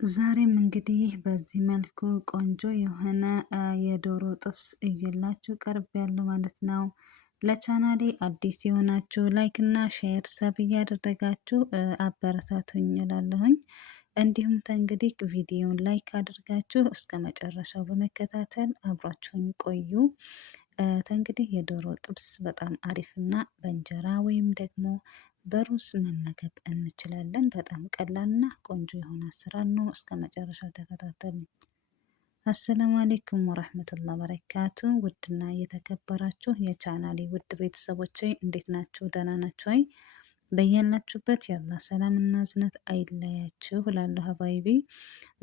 ዛሬም እንግዲህ በዚህ መልኩ ቆንጆ የሆነ የዶሮ ጥብስ እየላችሁ ቀርብ ያለው ማለት ነው። ለቻናሌ አዲስ የሆናችሁ ላይክ እና ሼር ሰብ እያደረጋችሁ አበረታቱኝ እላለሁኝ። እንዲሁም ተንግዲህ ቪዲዮን ላይክ አድርጋችሁ እስከ መጨረሻው በመከታተል አብራችሁን ቆዩ። ተንግዲህ የዶሮ ጥብስ በጣም አሪፍና በእንጀራ ወይም ደግሞ በሩዝ መመገብ እንችላለን። በጣም ቀላልና ቆንጆ የሆነ አሰራር ነው። እስከ መጨረሻው ተከታተሉ። አሰላሙ አሌይኩም ወራህመቱላሂ ወበረካቱ። ውድና የተከበራችሁ የቻናሌ ውድ ቤተሰቦች እንዴት ናችሁ? ደህና ናችሁ? በያላችሁበት ያላ ሰላምና እዝነት አይለያችሁ እላለሁ ሀባይቢ።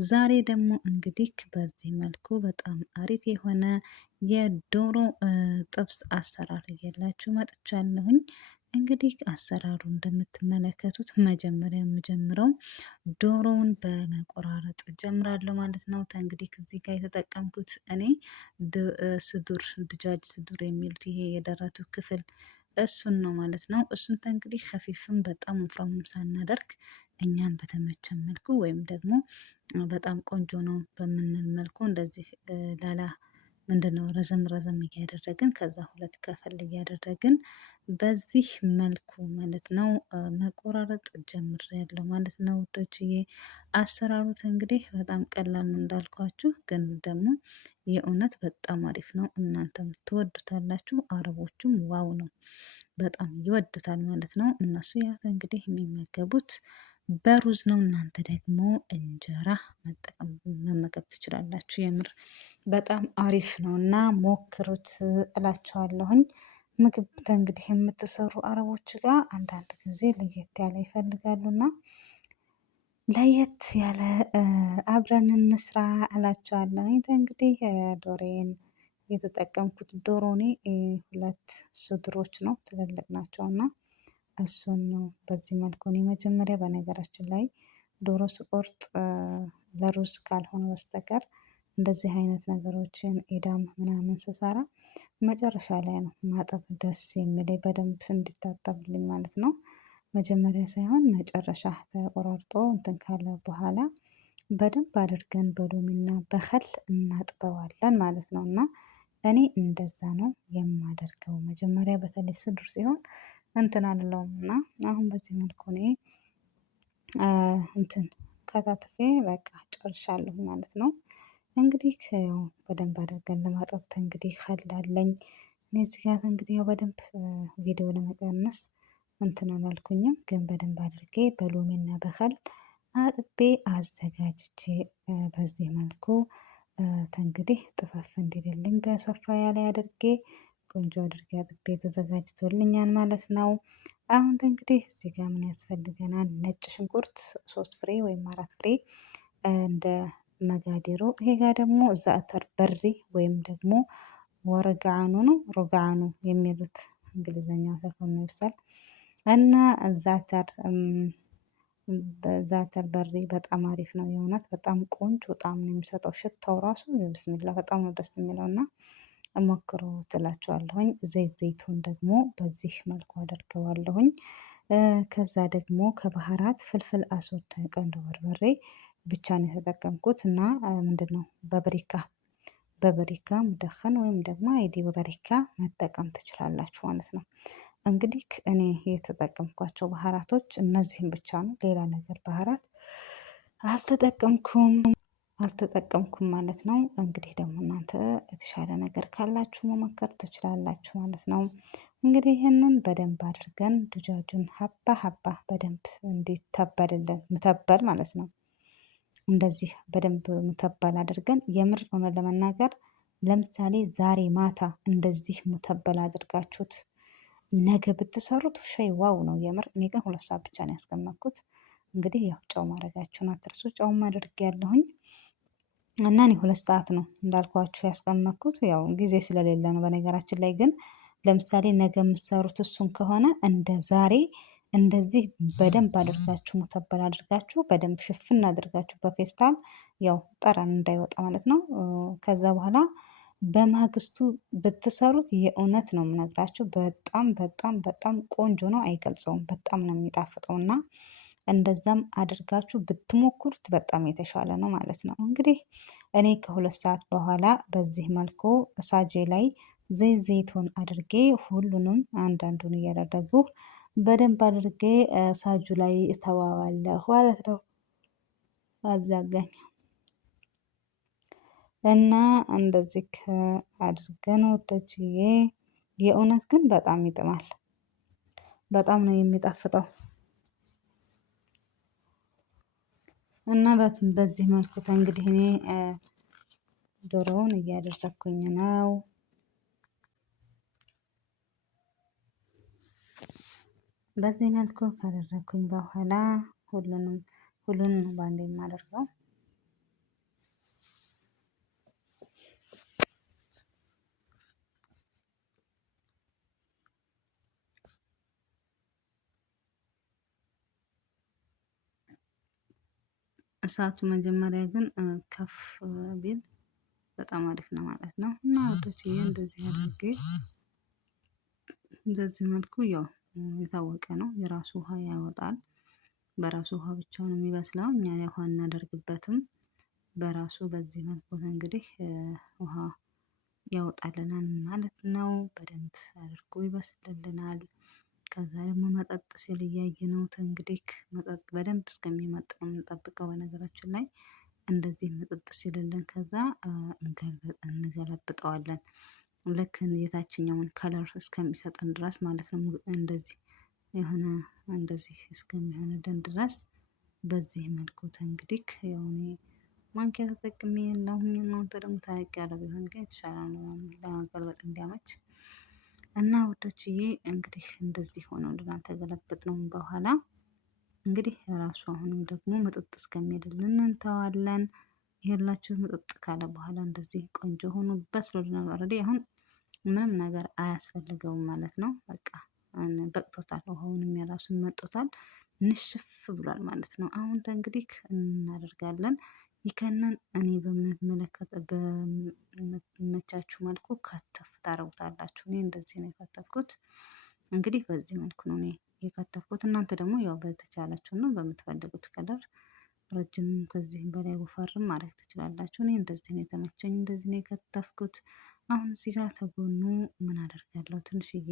ዛሬ ደግሞ እንግዲህ በዚህ መልኩ በጣም አሪፍ የሆነ የዶሮ ጥብስ አሰራር እየላችሁ መጥቻለሁኝ። እንግዲህ አሰራሩ እንደምትመለከቱት መጀመሪያ የምጀምረው ዶሮውን በመቆራረጥ ጀምራለሁ ማለት ነው። እንግዲህ ከዚህ ጋር የተጠቀምኩት እኔ ስዱር ድጃጅ ስዱር የሚሉት ይሄ የደረቱ ክፍል እሱን ነው ማለት ነው። እሱን እንግዲህ ከፊፍም በጣም ወፍራምም ሳናደርግ እኛም በተመቸን መልኩ ወይም ደግሞ በጣም ቆንጆ ነው በምንል መልኩ እንደዚህ ላላ ምንድነው ረዘም ረዘም እያደረግን ከዛ ሁለት ከፈል እያደረግን በዚህ መልኩ ማለት ነው መቆራረጥ ጀምሬያለሁ ማለት ነው ውዶችዬ። አሰራሩት እንግዲህ በጣም ቀላል ነው እንዳልኳችሁ፣ ግን ደግሞ የእውነት በጣም አሪፍ ነው። እናንተም ትወዱታላችሁ፣ አረቦቹም ዋው ነው በጣም ይወዱታል ማለት ነው። እነሱ ያ እንግዲህ የሚመገቡት በሩዝ ነው። እናንተ ደግሞ እንጀራ መጠቀም መመገብ ትችላላችሁ። የምር በጣም አሪፍ ነው እና ሞክሩት እላችኋለሁኝ። ምግብ እንግዲህ የምትሰሩ አረቦች ጋር አንዳንድ ጊዜ ለየት ያለ ይፈልጋሉና ለየት ያለ አብረን እንስራ እላችኋለሁኝ። እንግዲህ ዶሮዬን የተጠቀምኩት ዶሮ እኔ ሁለት ስድሮች ነው፣ ትልልቅ ናቸው እና እሱን ነው በዚህ መልኩ እኔ መጀመሪያ በነገራችን ላይ ዶሮ ስቆርጥ ለሩዝ ካልሆነ በስተቀር እንደዚህ አይነት ነገሮችን ኢዳም ምናምን ስሰራ መጨረሻ ላይ ነው ማጠብ ደስ የሚለኝ በደንብ እንዲታጠብልኝ ማለት ነው። መጀመሪያ ሳይሆን መጨረሻ ተቆራርጦ እንትን ካለ በኋላ በደንብ አድርገን በሎሚና በኸል እናጥበዋለን ማለት ነው። እና እኔ እንደዛ ነው የማደርገው። መጀመሪያ በተለይ ስድር ሲሆን እንትን አልለውም እና አሁን በዚህ መልኩ እኔ እንትን ከታትፌ በቃ ጨርሻለሁ ማለት ነው። እንግዲህ ያው በደንብ አድርገን ለማጠብ እንግዲህ ኸል አለኝ እኔ እዚህ ጋር እንግዲህ ያው በደንብ ቪዲዮ ለመቀነስ እንትን አላልኩኝም፣ ግን በደንብ አድርጌ በሎሚና በኸል አጥቤ አዘጋጅቼ በዚህ መልኩ እንግዲህ ጥፈፍ እንዲልልኝ በሰፋ ያለ አድርጌ ቆንጆ አድርጌ አጥቤ ተዘጋጅቶልኛል ማለት ነው። አሁን እንግዲህ እዚህ ጋር ምን ያስፈልገናል? ነጭ ሽንኩርት 3 ፍሬ ወይም 4 ፍሬ እንደ መጋዲሮ። ይሄ ጋር ደግሞ ዛተር በሪ ወይም ደግሞ ወረጋኑ ነው ሮጋኑ የሚሉት እንግሊዘኛው ተፈሞ ይብሳል እና ዛተር በሪ በጣም አሪፍ ነው። የእውነት በጣም ቆንጆ ጣዕም ነው የሚሰጠው። ሽታው ራሱ ብስሚላ በጣም ነው ደስ የሚለው እና ሞክሩ ትላቸዋለሁኝ። ዘይቱን ደግሞ በዚህ መልኩ አደርገዋለሁኝ። ከዛ ደግሞ ከባህራት ፍልፍል አስወድ ቆንጆ በርበሬ ብቻ ነው የተጠቀምኩት እና ምንድነው በበሪካ ሙደኸን ወይም ደግሞ አይዲ በበሪካ መጠቀም ትችላላችሁ ማለት ነው። እንግዲህ እኔ የተጠቀምኳቸው ባህራቶች እነዚህን ብቻ ነው። ሌላ ነገር ባህራት አልተጠቀምኩም ማለት ነው። እንግዲህ ደግሞ እናንተ የተሻለ ነገር ካላችሁ መሞከር ትችላላችሁ ማለት ነው። እንግዲህ ይህንን በደንብ አድርገን ዱጃጁን ሀባ ሀባ በደንብ እንዲተበልልን ሙተበል ማለት ነው። እንደዚህ በደንብ ሙተበል አድርገን የምር ሆነ ለመናገር ለምሳሌ ዛሬ ማታ እንደዚህ ሙተበል አድርጋችሁት ነገ ብትሰሩት ሸይ ዋው ነው የምር። እኔ ግን 2 ሰዓት ብቻ ነው ያስቀመጥኩት። እንግዲህ ያው ጨው ማድረጋችሁን አትርሱ። ጨውም አድርጌያለሁኝ እና እኔ 2 ሰዓት ነው እንዳልኳችሁ ያስቀመጥኩት። ያው ጊዜ ስለሌለ ነው። በነገራችን ላይ ግን ለምሳሌ ነገ የምትሰሩት እሱን ከሆነ እንደ ዛሬ እንደዚህ በደንብ አድርጋችሁ ሙተበል አድርጋችሁ በደንብ ሽፍን አድርጋችሁ በፌስታል ያው ጠረን እንዳይወጣ ማለት ነው። ከዛ በኋላ በማግስቱ ብትሰሩት የእውነት ነው የምነግራችሁ በጣም በጣም በጣም ቆንጆ ነው። አይገልጸውም። በጣም ነው የሚጣፍጠው እና እንደዛም አድርጋችሁ ብትሞክሩት በጣም የተሻለ ነው ማለት ነው። እንግዲህ እኔ ከሁለት ሰዓት በኋላ በዚህ መልኩ ሳጄ ላይ ዘይቱን አድርጌ ሁሉንም አንዳንዱን እያደረጉ በደንብ አድርጌ ሳጁ ላይ እተዋዋለሁ ማለት ነው። አዛጋኝ እና እንደዚህ አድርገን ወደችዬ የእውነት ግን በጣም ይጥማል። በጣም ነው የሚጣፍጠው። እና በዚህ መልኩ እንግዲህ እኔ ዶሮውን እያደረኩኝ ነው። በዚህ መልኩ ካደረኩኝ በኋላ ሁሉንም ባንዴ የማደርገው እሳቱ መጀመሪያ ግን ከፍ ቢል በጣም አሪፍ ነው ማለት ነው። እና ወዶችዬ እንደዚህ አድርጌ እንደዚህ መልኩ ያው የታወቀ ነው የራሱ ውሃ ያወጣል። በራሱ ውሃ ብቻ ነው የሚበስለው። እኛ ላይ ውሃ እናደርግበትም። በራሱ በዚህ መልኩ እንግዲህ ውሃ ያወጣልናል ማለት ነው። በደንብ አድርጎ ይበስልልናል። ከዛ ደግሞ መጠጥ ሲል እያየነው እንግዲህ መጠጥ በደንብ እስከሚመጥ ነው የምንጠብቀው። በነገራችን ላይ እንደዚህ መጠጥ ሲልልን ከዛ እንገለብጠዋለን። ልክ የታችኛውን ከለር እስከሚሰጠን ድረስ ማለት ነው። እንደዚህ የሆነ እንደዚህ እስከሚሆንልን ድረስ በዚህ መልኩ እንግዲህ ያው እኔ ማንኪያ ተጠቅሜ ያለሁኝ እናንተ ደግሞ ተለቅ ያለ ቢሆን ግን የተሻለ ነው ለማገልበጥ እንዲያመች። እና ውዶችዬ እንግዲህ እንደዚህ ሆኖልናል። ተገለበጥነው በኋላ እንግዲህ ራሱ አሁንም ደግሞ መጠጥ እስከሚሄድልን እንተዋለን። ይሄላችሁ መጠጥ ካለ በኋላ እንደዚህ ቆንጆ ሆኖ በስሎልናል። ኦልሬዲ አሁን ምንም ነገር አያስፈልገውም ማለት ነው። በቃ በቅቶታል። ውሃውንም የራሱን መጦታል። ንሽፍ ብሏል ማለት ነው። አሁን እንግዲህ እናደርጋለን ይከነን እኔ በሚመቻችሁ መልኩ ከተፍ ታረጉታላችሁ። እኔ እንደዚህ ነው የከተፍኩት። እንግዲህ በዚህ መልኩ ነው እኔ የከተፍኩት። እናንተ ደግሞ ያው በተቻላችሁ ነው በምትፈልጉት ከለር ረጅምም ከዚህም በላይ ወፈርም ማድረግ ትችላላችሁ። እኔ እንደዚህ ነው የተመቸኝ። እንደዚህ ነው የከተፍኩት። አሁን እዚህ ጋር ተጎኑ ምን አደርጋለሁ? ትንሽዬ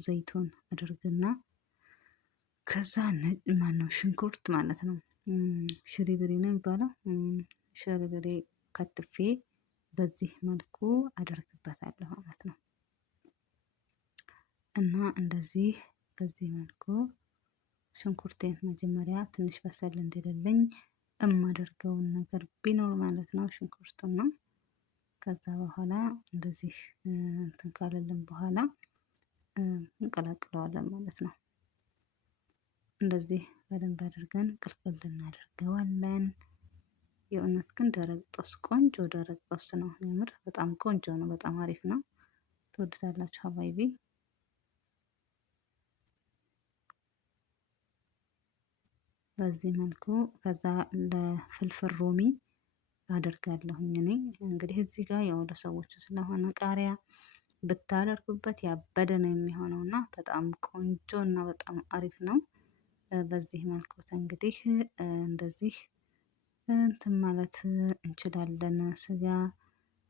ዘይቱን አድርግና ከዛ ማነው ሽንኩርት ማለት ነው ሽሪብሪ ነው የሚባለው። ሽሪብሪ ከትፌ በዚህ መልኩ አደርግበታለሁ ማለት ነው። እና እንደዚህ በዚህ መልኩ ሽንኩርቴን መጀመሪያ ትንሽ በሰል እንዲልልኝ የማደርገውን ነገር ቢኖር ማለት ነው ሽንኩርቱን ነው። ከዛ በኋላ እንደዚህ እንትን ካለልን በኋላ እንቀላቅለዋለን ማለት ነው። እንደዚህ በደንብ አድርገን ቅልቅል እናደርገዋለን። የእውነት ግን ደረቅ ጥብስ ቆንጆ ደረቅ ጥብስ ነው። የምር በጣም ቆንጆ ነው። በጣም አሪፍ ነው። ትወዱታላችሁ ሀባይቢ። በዚህ መልኩ ከዛ ለፍልፍል ሮሚ አደርጋለሁኝ። እኔ እንግዲህ እዚህ ጋር ያው ለሰዎቹ ስለሆነ ቃሪያ ብታደርጉበት ያበደ ነው የሚሆነው እና በጣም ቆንጆ እና በጣም አሪፍ ነው። በዚህ መልኩ እንግዲህ እንደዚህ እንትን ማለት እንችላለን። ስጋ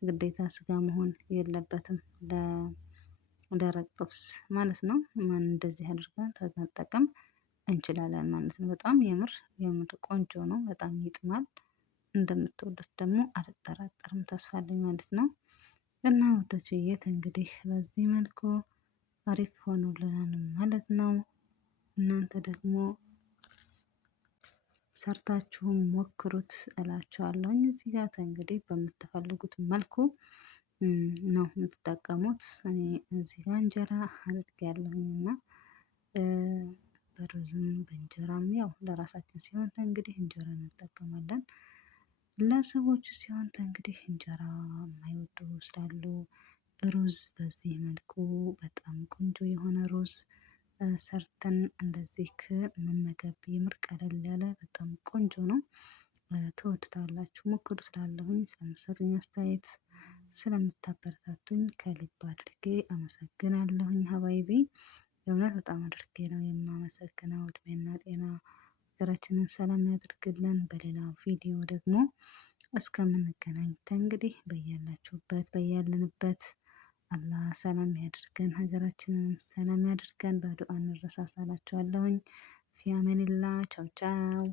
ግዴታ ስጋ መሆን የለበትም ለደረቅ ጥብስ ማለት ነው። ማን እንደዚህ አድርገን መጠቀም እንችላለን ማለት ነው። በጣም የምር ቆንጆ ነው። በጣም ይጥማል። እንደምትወዱት ደግሞ አልጠራጠርም። ተስፋ አለኝ ማለት ነው። እና ውዶችዬ እንግዲህ በዚህ መልኩ አሪፍ ሆኖልናል ማለት ነው። እናንተ ደግሞ ሰርታችሁም ሞክሩት እላችኋለሁኝ። እዚህ ጋር እንግዲህ በምትፈልጉት መልኩ ነው የምትጠቀሙት። እኔ እዚህ ጋር እንጀራ አድርጌያለሁኝ እና በሩዝም በእንጀራም ያው ለራሳችን ሲሆን እንግዲህ እንጀራ እንጠቀማለን። ለሰዎቹ ሲሆን እንግዲህ እንጀራ የማይወዱ ስላሉ ሩዝ በዚህ መልኩ በጣም ቆንጆ የሆነ ሩዝ ሰርተን እንደዚህ መመገብ የምር ቀለል ያለ በጣም ቆንጆ ነው። ትወዱታላችሁ። ሞክሩ ስላለሁኝ ስለምትሰጡኝ አስተያየት ስለምታበረታቱኝ ከልብ አድርጌ አመሰግናለሁኝ ሀባይቢ። የእውነት በጣም አድርጌ ነው የማመሰግነው። እድሜና ጤና ሀገራችንን ሰላም ያድርግልን። በሌላ ቪዲዮ ደግሞ እስከምንገናኝ እንግዲህ በያላችሁበት በያለንበት አላህ ሰላም ያድርገን፣ ሀገራችንን ሰላም ያድርገን። በዱአ እንረሳሳላችኋለሁኝ። ፊ አማኒላህ። ቻው ቻው።